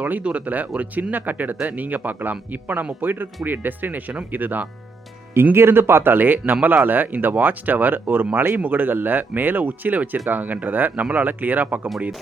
தொலை தூரத்தில் ஒரு சின்ன கட்டிடத்தை நீங்கள் பார்க்கலாம். இப்போ நம்ம போயிட்டு இருக்கக்கூடிய டெஸ்டினேஷனும் இதுதான். இங்கிருந்து பார்த்தாலே நம்மளால இந்த வாட்ச் டவர் ஒரு மலை முகடுகளில் மேலே உச்சியில் வச்சிருக்காங்கன்றத நம்மளால கிளியராக பார்க்க முடியுது.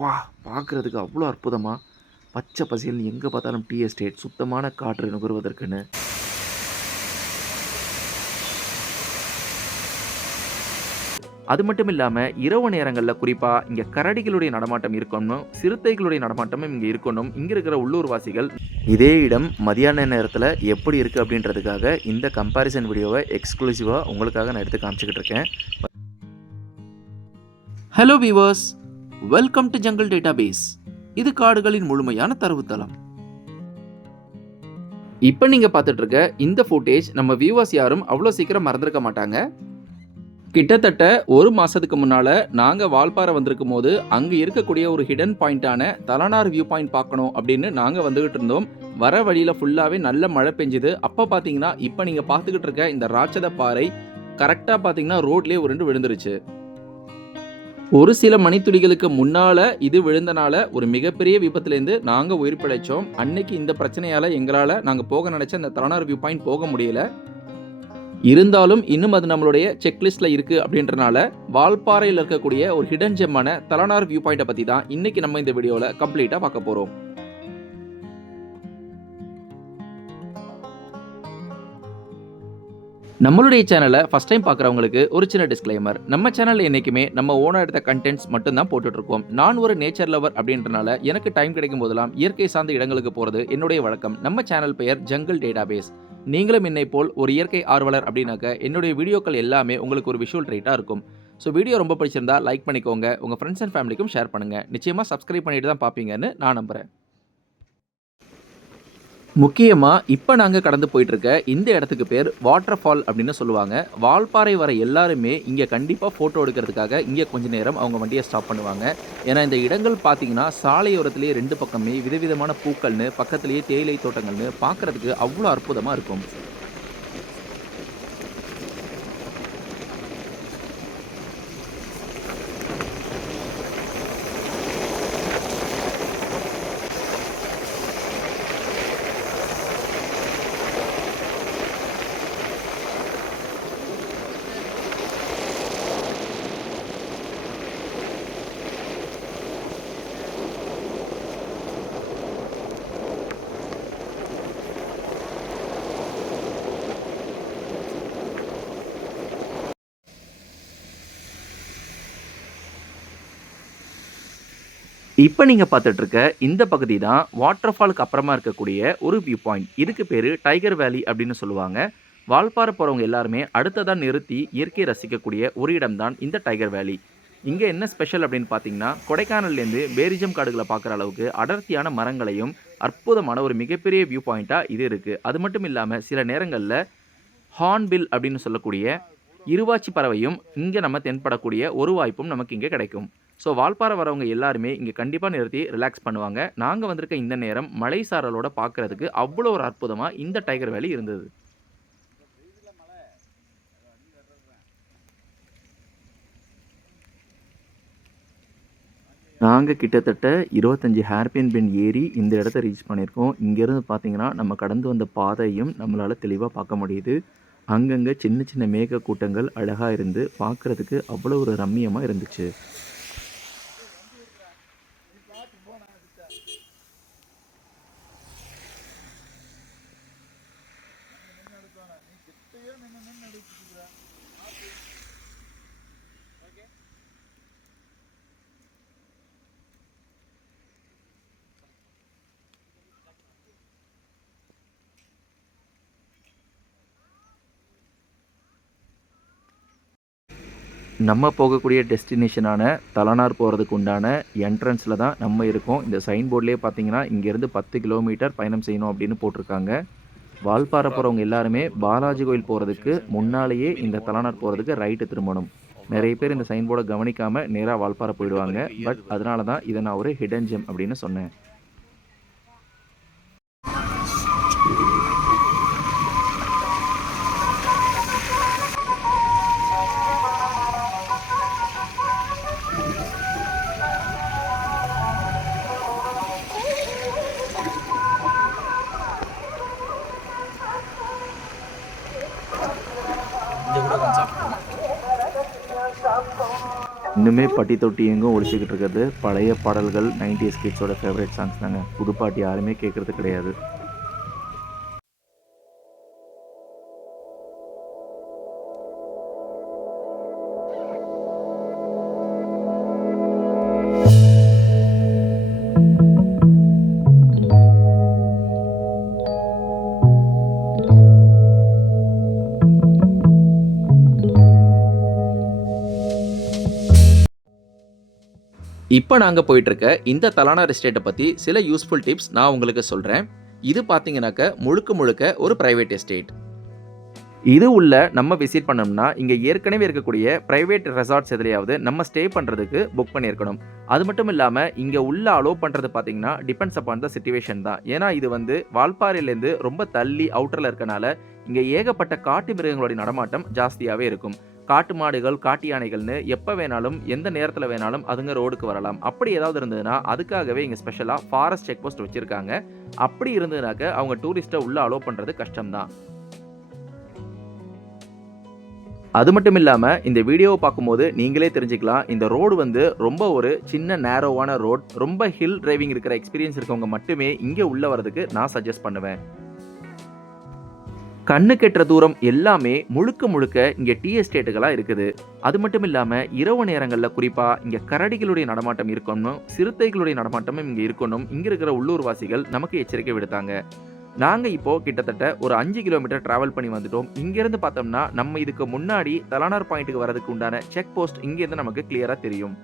வா பார்க்குறதுக்கு அவ்வளோ அற்புதமாக பச்சை பசியல் எங்கே பார்த்தாலும் டீ எஸ்டேட் சுத்தமான காற்று நுகர்வதற்குன்னு. அது மட்டும் இல்லாமல் இரவு நேரங்களில் குறிப்பாக இங்கே கரடிகளுடைய நடமாட்டம் இருக்கணும் சிறுத்தைகளுடைய நடமாட்டமும் இங்கே இருக்கணும் இங்கே இருக்கிற உள்ளூர்வாசிகள். இதே இடம் மதியான நேரத்தில் எப்படி இருக்குது அப்படின்றதுக்காக இந்த கம்பாரிசன் வீடியோவை எக்ஸ்க்ளூசிவாக உங்களுக்காக நான் எடுத்து காமிச்சிக்கிட்டு இருக்கேன். Hello viewers welcome to jungle database இது காடுகளின் முழுமையான தரவுத்தளம். இப்போ நீங்கள் பார்த்துட்டு இருக்க இந்த ஃபுட்டேஜ் நம்ம வியூவர்ஸ் யாரும் அவ்வளோ சீக்கிரம் மறந்துருக்க மாட்டாங்க. கிட்டத்தட்ட ஒரு மாதத்துக்கு முன்னால் நாங்கள் வால்பாறை வந்திருக்கும் போது அங்கே இருக்கக்கூடிய ஒரு ஹிடன் பாயிண்ட்டான தலனார் வியூ பாயிண்ட் பார்க்கணும் அப்படின்னு நாங்கள் வந்துக்கிட்டு இருந்தோம். வர வழியில் ஃபுல்லாகவே நல்ல மழை பெஞ்சுது. அப்போ பார்த்தீங்கன்னா இப்போ நீங்கள் பார்த்துக்கிட்டு இருக்க இந்த ராட்சத பாறை கரெக்டாக பார்த்தீங்கன்னா ரோட்லேயே உருண்டு விழுந்துருச்சு. ஒரு சில மணித்துளிகளுக்கு முன்னால இது விழுந்தனால ஒரு மிகப்பெரிய விபத்துலேருந்து நாங்கள் உயிர் பிழைச்சோம் அன்னைக்கு இந்த பிரச்சனையால் எங்களால் நாங்கள் போக நினச்ச அந்த தலனார் வியூ பாயிண்ட் போக முடியல. இருந்தாலும் இன்னும் அது நம்மளுடைய செக்லிஸ்ட்ல இருக்கு அப்படின்றனால வால்பாறையில் இருக்கக்கூடிய ஒரு ஹிடன் ஜெம்மான தலனார் வியூ பாயிண்ட்டை பற்றி தான் இன்னைக்கு நம்ம இந்த வீடியோவில் கம்ப்ளீட்டாக பார்க்க போகிறோம் நம்மளுடைய சேனலை ஃபஸ்ட் டைம் பார்க்குறவங்களுக்கு ஒரு சின்ன டிஸ்க்ளைமர் நம்ம சேனலில் என்றைக்குமே நம்ம ஓனாக எடுத்த கண்டென்ட்ஸ் மட்டும்தான் போட்டுட்ருக்கோம். நான் ஒரு நேச்சர் லவர் அப்படின்றனால எனக்கு டைம் கிடைக்கும் போதெல்லாம் இயற்கை சார்ந்த இடங்களுக்கு போகிறது என்னுடைய வழக்கம். நம்ம சேனல் பெயர் ஜங்கிள் டேட்டாபேஸ் நீங்களும் என்னை போல் ஒரு இயற்கை ஆர்வலர் அப்படின்னாக்க என்னுடைய வீடியோக்கள் எல்லாமே உங்களுக்கு ஒரு விஷுவல் ட்ரைட்டாக இருக்கும். ஸோ வீடியோ ரொம்ப பிடிச்சிருந்தா லைக் பண்ணிக்கோங்க. உங்கள் ஃப்ரெண்ட்ஸ் அண்ட் ஃபேமிலிக்கும் ஷேர் பண்ணுங்கள் நிச்சயமாக சப்ஸ்கிரைப் பண்ணிட்டு தான் பார்ப்பீங்கன்னு நான் நம்புகிறேன் முக்கியமாக இப்போ நாங்கள் கடந்து போயிட்டுருக்க இந்த இடத்துக்கு பேர் வாட்டர் ஃபால் அப்படின்னு சொல்லுவாங்க. வால்பாறை வர எல்லாருமே இங்கே கண்டிப்பாக ஃபோட்டோ எடுக்கிறதுக்காக இங்கே கொஞ்ச நேரம் அவங்க வண்டியை ஸ்டாப் பண்ணுவாங்க. ஏன்னா இந்த இடங்கள் பார்த்தீங்கன்னா சாலையோரத்துலேயே ரெண்டு பக்கமே விதவிதமான பூக்கள்னு பக்கத்துலேயே தேயிலை தோட்டங்கள்னு பார்க்குறதுக்கு அவ்வளோ அற்புதமாக இருக்கும். இப்போ நீங்கள் பார்த்துட்ருக்க இந்த பகுதி தான் வாட்டர் ஃபாலுக்கு அப்புறமா இருக்கக்கூடிய ஒரு வியூ பாயிண்ட் இதுக்கு பேர் டைகர் வேலி அப்படின்னு சொல்லுவாங்க. வால்பாறை போகிறவங்க எல்லாருமே அடுத்ததாக நிறுத்தி இயற்கையை ரசிக்கக்கூடிய ஒரு இடம் தான் இந்த டைகர் வேலி இங்கே என்ன ஸ்பெஷல் அப்படின்னு பார்த்தீங்கன்னா கொடைக்கானல்லேருந்து பேரிஜம் காடுகளை பார்க்குற அளவுக்கு அடர்த்தியான மரங்களையும் அற்புதமான ஒரு மிகப்பெரிய வியூ பாயிண்ட்டாக இது இருக்குது அது மட்டும் இல்லாமல் சில நேரங்களில் ஹார்ன்பில் அப்படின்னு சொல்லக்கூடிய இருவாச்சி பறவையும் இங்கே நம்ம தென்படக்கூடிய ஒரு வாய்ப்பும் நமக்கு இங்கே கிடைக்கும். ஸோ வால்பாறை வரவங்க எல்லாருமே இங்கே கண்டிப்பாக நிறுத்தி ரிலாக்ஸ் பண்ணுவாங்க. நாங்கள் வந்திருக்க இந்த நேரம் மலை சாரலோட பார்க்குறதுக்கு அவ்வளோ ஒரு அற்புதமாக இந்த டைகர் வேலி இருந்தது. நாங்கள் கிட்டத்தட்ட இருபத்தஞ்சி ஹேர்பின் பின் ஏறி இந்த இடத்த ரீச் பண்ணியிருக்கோம். இங்கேருந்து பார்த்தீங்கன்னா நம்ம கடந்து வந்த பாதையும் நம்மளால் தெளிவாக பார்க்க முடியுது. அங்கங்கே சின்ன சின்ன மேக கூட்டங்கள் அழகாக இருந்து பார்க்குறதுக்கு அவ்வளோ ஒரு ரம்மியமாக இருந்துச்சு. நின்று எடுத்தோட நீ கிட்டையே நின்று நின்று நம்ம போகக்கூடிய டெஸ்டினேஷனான தலனார் போகிறதுக்கு உண்டான என்ட்ரன்ஸில் தான் நம்ம இருக்கோம். இந்த சைன் போர்ட்லேயே பார்த்தீங்கன்னா இங்கேருந்து பத்து கிலோமீட்டர் பயணம் செய்யணும் அப்படின்னு போட்டிருக்காங்க. வால்பாறை போகிறவங்க எல்லாருமே பாலாஜி கோயில் போகிறதுக்கு முன்னாலேயே இந்த தலனார் போகிறதுக்கு ரைட்டு திரும்பணும். நிறைய பேர் இந்த சைன் போர்டை கவனிக்காமல் நேராக வால்பாறை போயிடுவாங்க. பட் அதனால தான் இதை நான் ஒரு ஹிடன் ஜெம் அப்படின்னு சொன்னேன். இன்னுமே பட்டி தொட்டி எங்கும் ஒழிச்சிக்கிட்டு இருக்கிறது. பழைய பாடல்கள் நைன்டிஸ் கிட்ஸோட ஃபேவரட் சாங்ஸ் தாங்க. புது பாட்டு யாருமே கேட்குறது கிடையாது. இப்போ நாங்கள் போயிட்டுருக்க இந்த தலானார் எஸ்டேட்டை பற்றி சில யூஸ்ஃபுல் டிப்ஸ் நான் உங்களுக்கு சொல்கிறேன் இது பார்த்தீங்கன்னாக்க முழுக்க முழுக்க ஒரு ப்ரைவேட் எஸ்டேட் இது உள்ள நம்ம விசிட் பண்ணோம்னா இங்கே ஏற்கனவே இருக்கக்கூடிய ப்ரைவேட் ரெசார்ட்ஸ் எதுலையாவது நம்ம ஸ்டே பண்ணுறதுக்கு புக் பண்ணியிருக்கணும். அது மட்டும் இல்லாமல் இங்கே உள்ள அலோவ் பண்ணுறது பார்த்தீங்கன்னா டிபெண்ட்ஸ் அப்பான் த சுச்சுவேஷன் தான். ஏன்னா இது வந்து வால்பாறையிலேருந்து ரொம்ப தள்ளி அவுட்டரில் இருக்கனால இங்கே ஏகப்பட்ட காட்டு மிருகங்களுடைய நடமாட்டம் ஜாஸ்தியாகவே இருக்கும். காட்டு மாடுகள் காட்டு யானைகள்னு எப்போ வேணாலும் எந்த நேரத்தில் வேணாலும் அதுங்க ரோடுக்கு வரலாம். அப்படி ஏதாவது இருந்ததுன்னா அதுக்காகவே இங்கே ஸ்பெஷலாக ஃபாரஸ்ட் செக் போஸ்ட் வச்சுருக்காங்க. அப்படி இருந்ததுனாக்க அவங்க டூரிஸ்ட்டை உள்ளே அலோவ் பண்ணுறது கஷ்டம்தான். அது மட்டும் இல்லாமல் இந்த வீடியோவை பார்க்கும்போது நீங்களே தெரிஞ்சுக்கலாம் இந்த ரோடு வந்து ரொம்ப ஒரு சின்ன நேரோவான ரோட் ரொம்ப ஹில் டிரைவிங் இருக்கிற எக்ஸ்பீரியன்ஸ் இருக்கவங்க மட்டுமே இங்கே உள்ளே வரதுக்கு நான் சஜஸ்ட் பண்ணுவேன். கண்ணு கெட்டுற தூரம் எல்லாமே முழுக்க முழுக்க இங்கே டீ எஸ்டேட்டுகளாக இருக்குது. அது மட்டும் இல்லாமல் இரவு நேரங்களில் குறிப்பாக இங்கே கரடிகளுடைய நடமாட்டம் இருக்கணும் சிறுத்தைகளுடைய நடமாட்டமும் இங்கே இருக்கணும். இங்கே இருக்கிற உள்ளூர்வாசிகள் நமக்கு எச்சரிக்கை விடுத்தாங்க. நாங்கள் இப்போது கிட்டத்தட்ட ஒரு அஞ்சு கிலோமீட்டர் ட்ராவல் பண்ணி வந்துட்டோம். இங்கேருந்து பார்த்தோம்னா நம்ம இதுக்கு முன்னாடி தலானார் பாயிண்ட்டுக்கு வரதுக்கு உண்டான செக் போஸ்ட் இங்கேருந்து நமக்கு கிளியராக தெரியும்.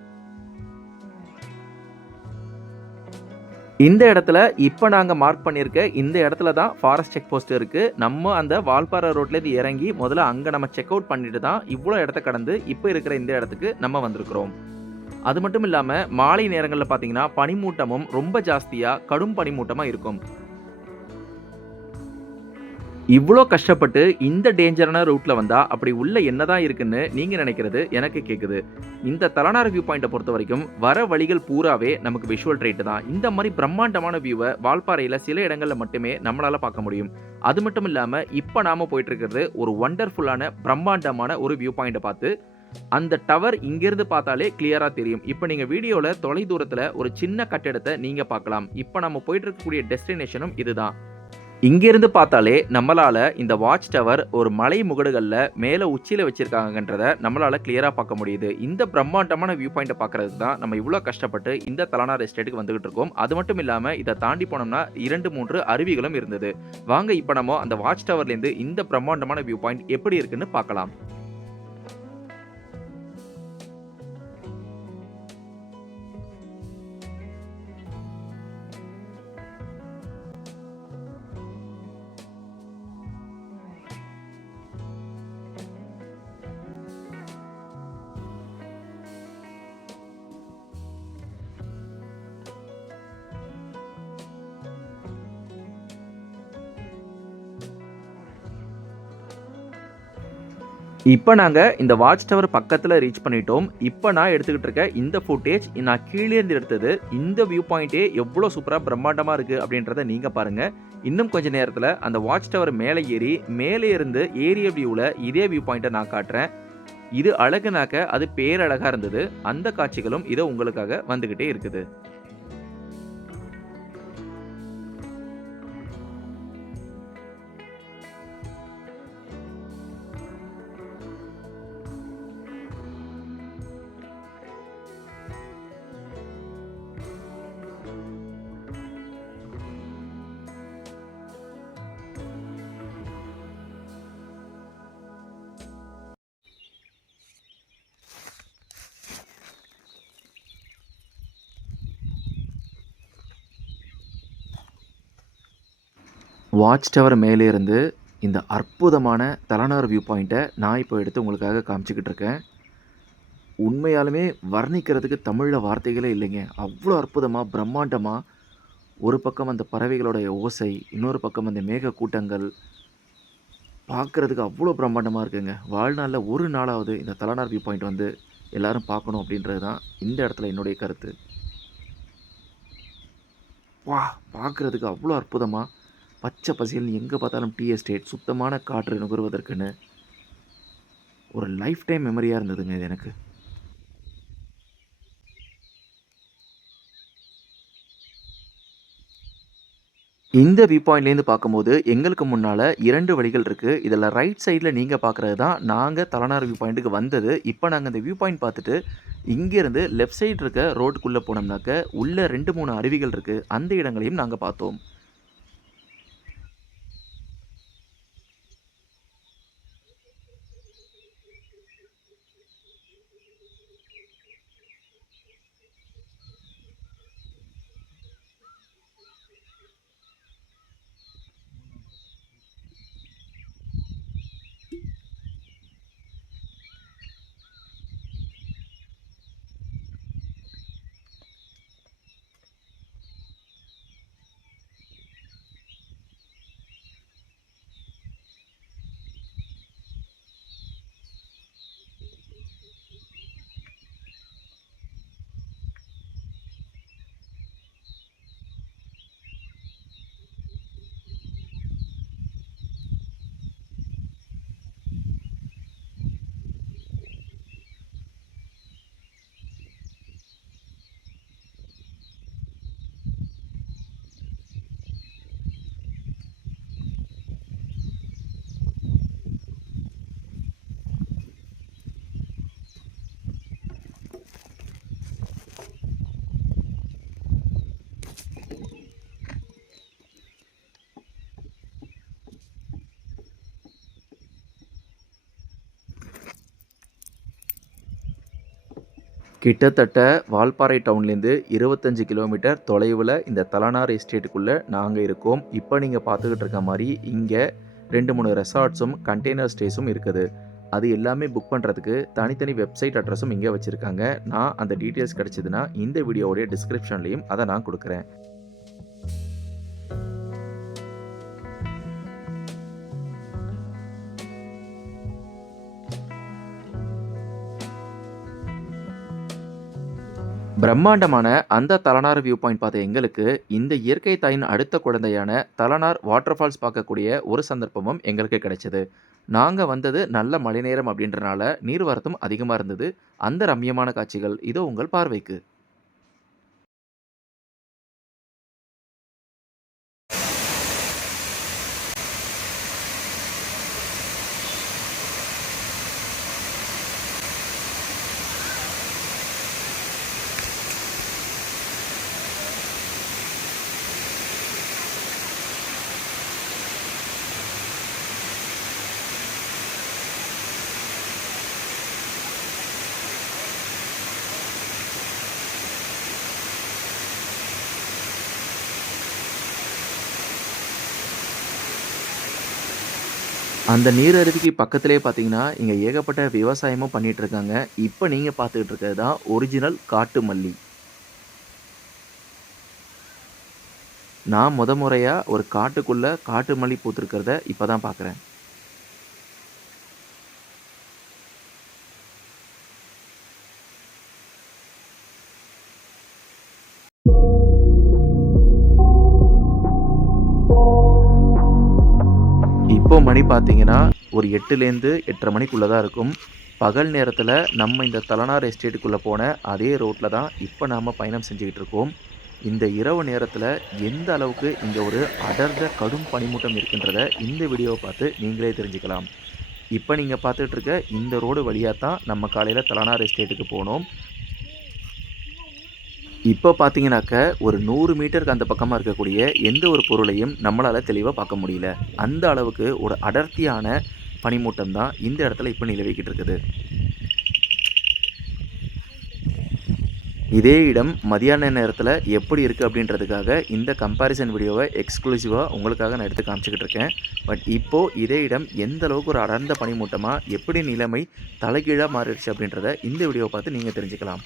இந்த இடத்துல இப்போ நாங்கள் மார்க் பண்ணியிருக்க இந்த இடத்துல தான் ஃபாரஸ்ட் செக் போஸ்ட் இருக்குது நம்ம அந்த வால்பாறை ரோட்லேருந்து இறங்கி முதல்ல அங்கே நம்ம செக் அவுட் பண்ணிட்டு தான் இவ்வளோ இடத்த கடந்து இப்போ இருக்கிற இந்த இடத்துக்கு நம்ம வந்திருக்கிறோம். அது மட்டும் இல்லாமல் மாலை நேரங்களில் பார்த்தீங்கன்னா பனிமூட்டமும் ரொம்ப ஜாஸ்தியாக கடும் பனிமூட்டமாக இருக்கும். இவ்வளோ கஷ்டப்பட்டு இந்த டேஞ்சரான ரூட்டில் வந்தால் அப்படி உள்ள என்னதான் இருக்குன்னு நீங்கள் நினைக்கிறது எனக்கு கேட்குது இந்த தலனார் வியூ பாயிண்ட்டை பொறுத்த வரைக்கும் வர வழிகள் பூராவே நமக்கு விஷுவல் ட்ரேட்டு தான். இந்த மாதிரி பிரம்மாண்டமான வியூவை வால்பாறையில் சில இடங்களில் மட்டுமே நம்மளால் பார்க்க முடியும். அது மட்டும் இல்லாமல் இப்போ நாம் போயிட்டுருக்கிறது ஒரு ஒண்டர்ஃபுல்லான பிரம்மாண்டமான ஒரு வியூ பாயிண்ட்டை பார்த்து அந்த டவர் இங்கேருந்து பார்த்தாலே கிளியராக தெரியும். இப்போ நீங்கள் வீடியோவில் தொலை தூரத்தில் ஒரு சின்ன கட்டிடத்தை நீங்கள் பார்க்கலாம். இப்போ நம்ம போயிட்டு இருக்கக்கூடிய டெஸ்டினேஷனும் இதுதான். இங்கேருந்து பார்த்தாலே நம்மளால் இந்த வாட்ச் டவர் ஒரு மலை முகடுகளில் மேலே உச்சியில் வச்சுருக்காங்கன்றத நம்மளால் கிளியராக பார்க்க முடியுது. இந்த பிரம்மாண்டமான வியூ பாயிண்ட்டை பார்க்குறதுக்கு தான் நம்ம இவ்வளோ கஷ்டப்பட்டு இந்த தலனார் எஸ்டேட்டுக்கு வந்துகிட்டு இருக்கோம். அது மட்டும் இல்லாமல் இதை தாண்டி போனோம்னா இரண்டு மூன்று அருவிகளும் இருந்தது. வாங்க இப்போ நம்ம அந்த வாட்ச் டவர்லேருந்து இந்த பிரம்மாண்டமான வியூ பாயிண்ட் எப்படி இருக்குன்னு பார்க்கலாம். இப்போ நாங்கள் இந்த வாட்ச் டவர் பக்கத்தில் ரீச் பண்ணிட்டோம். இப்போ நான் எடுத்துக்கிட்டு இருக்க இந்த ஃபுட்டேஜ் நான் கீழே இருந்து எடுத்தது இந்த வியூ பாயிண்ட்டே எவ்வளோ சூப்பராக பிரம்மாண்டமாக இருக்குது அப்படின்றத நீங்கள் பாருங்கள் இன்னும் கொஞ்ச நேரத்தில் அந்த வாட்ச் டவர் மேலே ஏறி மேலே இருந்து ஏரிய வியூவில் இதே வியூ பாயிண்ட்டை நான் காட்டுறேன். இது அழகுனாக்க அது பேரழகாக இருந்தது. அந்த காட்சிகளும் இதை உங்களுக்காக வந்துக்கிட்டே இருக்குது. வாட்ச் டவர் மேலே இருந்து இந்த அற்புதமான தலனார் வியூ பாயிண்ட்டை நான் இப்போ எடுத்து உங்களுக்காக காமிச்சிக்கிட்டு இருக்கேன். உண்மையாலுமே வர்ணிக்கிறதுக்கு தமிழில் வார்த்தைகளே இல்லைங்க. அவ்வளோ அற்புதமாக பிரம்மாண்டமாக ஒரு பக்கம் அந்த பறவைகளுடைய ஓசை இன்னொரு பக்கம் அந்த மேக கூட்டங்கள் பார்க்குறதுக்கு அவ்வளோ பிரம்மாண்டமாக இருக்குங்க. வாழ்நாளில் ஒரு நாளாவது இந்த தலனார் வியூ பாயிண்ட் வந்து எல்லோரும் பார்க்கணும் அப்படின்றது தான் இந்த இடத்துல என்னுடைய கருத்து. வா பார்க்குறதுக்கு அவ்வளோ அற்புதமாக பச்சை பசியல் எங்கே பார்த்தாலும் டீ எஸ்டேட் சுத்தமான காற்று நுகர்வதற்குன்னு ஒரு லைஃப் டைம் மெமரியாக இருந்ததுங்க இது எனக்கு. இந்த வியூ பாயிண்ட்லேருந்து பார்க்கும்போது எங்களுக்கு முன்னால் இரண்டு வழிகள் இருக்குது இதில் ரைட் சைடில் நீங்கள் பார்க்குறது தான் நாங்கள் தலைநார் வியூ பாயிண்ட்டுக்கு வந்தது. இப்போ நாங்கள் அந்த வியூ பாயிண்ட் பார்த்துட்டு இங்கேருந்து லெஃப்ட் சைடு இருக்க ரோட்டுக்குள்ளே போனோம்னாக்க உள்ளே ரெண்டு மூணு அருவிகள் இருக்குது அந்த இடங்களையும் நாங்கள் பார்த்தோம். கிட்டத்தட்ட வால்பாறை டவுன்லேருந்து இருபத்தஞ்சி கிலோமீட்டர் தொலைவில் இந்த தலனார் எஸ்டேட்டுக்குள்ளே நாங்கள் இருக்கோம். இப்போ நீங்கள் பார்த்துக்கிட்டு இருக்க மாதிரி இங்கே ரெண்டு மூணு ரெசார்ட்ஸும் கண்டெய்னர் ஸ்டேஸும் இருக்குது. அது எல்லாமே புக் பண்ணுறதுக்கு தனித்தனி வெப்சைட் அட்ரஸும் இங்கே வச்சுருக்காங்க. நான் அந்த டீட்டெயில்ஸ் கிடச்சிதுன்னா இந்த வீடியோவுடைய டிஸ்கிரிப்ஷன்லேயும் அதை நான் கொடுக்குறேன். பிரம்மாண்டமான அந்த தலனார் வியூ பாயிண்ட் பார்த்த எங்களுக்கு இந்த இயற்கை தாயின் அடுத்த குழந்தையான தலனார் வாட்டர் ஃபால்ஸ் பார்க்கக்கூடிய ஒரு சந்தர்ப்பமும் எங்களுக்கு கிடைச்சது. நாங்கள் வந்தது நல்ல மழை நேரம் அப்படின்றனால நீர்வரத்தும் அதிகமாக இருந்தது. அந்த ரம்மியமான காட்சிகள் இதோ உங்கள் பார்வைக்கு. அந்த நீர் அருவிக்கு பக்கத்திலே பார்த்தீங்கன்னா, இங்கே ஏகப்பட்ட விவசாயமும் பண்ணிகிட்டு இருக்காங்க. இப்போ நீங்கள் பார்த்துக்கிட்டு இருக்கிறது தான் ஒரிஜினல் காட்டு மல்லி. நான் முத முறையாக ஒரு காட்டுக்குள்ளே காட்டு மல்லி பூத்துருக்கிறத இப்போ தான் பார்க்குறேன். ஒரு எட்டுலேருந்து எட்டரை மணிக்குள்ளே தான் இருக்கும். பகல் நேரத்தில் நம்ம இந்த தலனார் எஸ்டேட்டுக்குள்ளே போன அதே ரோட்டில் தான் இப்போ நாம் பயணம் செஞ்சுக்கிட்டு இருக்கோம். இந்த இரவு நேரத்தில் எந்த அளவுக்கு இங்கே ஒரு அடர்ந்த கடும் பனிமூட்டம் இருக்கின்றத இந்த வீடியோவை பார்த்து நீங்களே தெரிஞ்சுக்கலாம். இப்போ நீங்கள் பார்த்துட்டு இருக்க இந்த ரோடு வழியாக தான் நம்ம காலையில் தலனார் எஸ்டேட்டுக்கு போனோம். இப்போ பார்த்தீங்கன்னாக்க, ஒரு நூறு மீட்டருக்கு அந்த பக்கமாக இருக்கக்கூடிய எந்த ஒரு பொருளையும் நம்மளால் தெளிவாக பார்க்க முடியல. அந்த அளவுக்கு ஒரு அடர்த்தியான பனிமூட்டம் தான் இந்த இடத்துல இப்போ நிலவிக்கிட்டு இருக்குது. இதே இடம் மதியான நேரத்தில் எப்படி இருக்குது அப்படின்றதுக்காக இந்த கம்பேரிசன் வீடியோவை எக்ஸ்க்ளூசிவாக உங்களுக்காக நான் எடுத்து காமிச்சிக்கிட்டு இருக்கேன். பட் இப்போது இதே இடம் எந்த அளவுக்கு ஒரு அடர்ந்த பனிமூட்டமாக எப்படி நிலைமை தலைகீழாக மாறிடுச்சு அப்படின்றத இந்த வீடியோவை பார்த்து நீங்கள் தெரிஞ்சுக்கலாம்.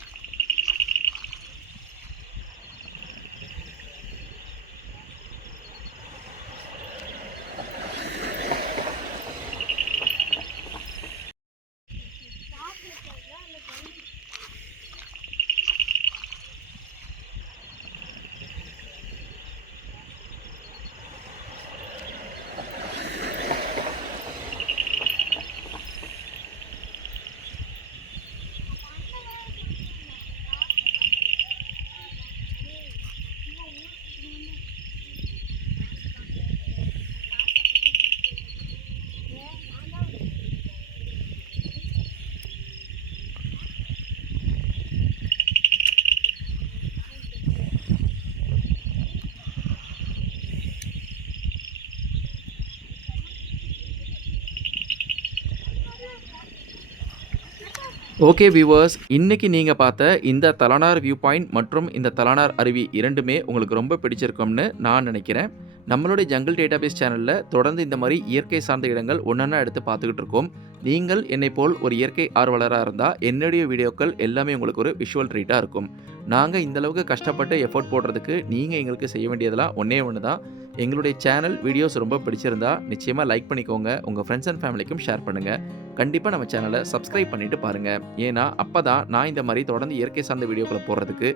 ஓகே வியூவர்ஸ் இன்னைக்கு நீங்கள் பார்த்த இந்த தலனார் வியூ பாயிண்ட் மற்றும் இந்த தலனார் அருவி இரண்டுமே உங்களுக்கு ரொம்ப பிடிச்சிருக்கும்னு நான் நினைக்கிறேன். நம்மளுடைய ஜங்கிள் டேட்டாபேஸ் சேனலில் தொடர்ந்து இந்த மாதிரி இயற்கை சார்ந்த இடங்கள் ஒன்றா எடுத்து பார்த்துக்கிட்டு இருக்கோம். நீங்கள் என்னை போல் ஒரு இயற்கை ஆர்வலராக இருந்தால் என்னுடைய வீடியோக்கள் எல்லாமே உங்களுக்கு ஒரு விஷுவல் ட்ரீட்டாக இருக்கும். நாங்கள் இந்த அளவுக்கு கஷ்டப்பட்டு எஃபோர்ட் போடுறதுக்கு நீங்கள் எங்களுக்கு செய்ய வேண்டியதெல்லாம் ஒன்றே ஒன்று தான் எங்களுடைய சேனல் வீடியோஸ் ரொம்ப பிடிச்சிருந்தா நிச்சயமாக லைக் பண்ணிக்கோங்க. உங்கள் ஃப்ரெண்ட்ஸ் அண்ட் ஃபேமிலிக்கும் ஷேர் பண்ணுங்கள் கண்டிப்பாக நம்ம சேனலை சப்ஸ்கிரைப் பண்ணிட்டு பாருங்கள் ஏன்னா அப்போ தான் நான் இந்த மாதிரி தொடர்ந்து இயற்கை சார்ந்த வீடியோக்களை போடுறதுக்கு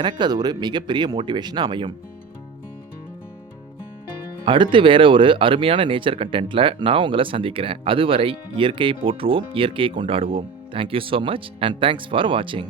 எனக்கு அது ஒரு மிகப்பெரிய மோட்டிவேஷனாக அமையும். அடுத்து வேற ஒரு அருமையான நேச்சர் கண்டென்ட்ல நான் உங்களை சந்திக்கிறேன். அதுவரை இயற்கையை போற்றுவோம் இயற்கையை கொண்டாடுவோம். Thank you so much and thanks for வாட்சிங்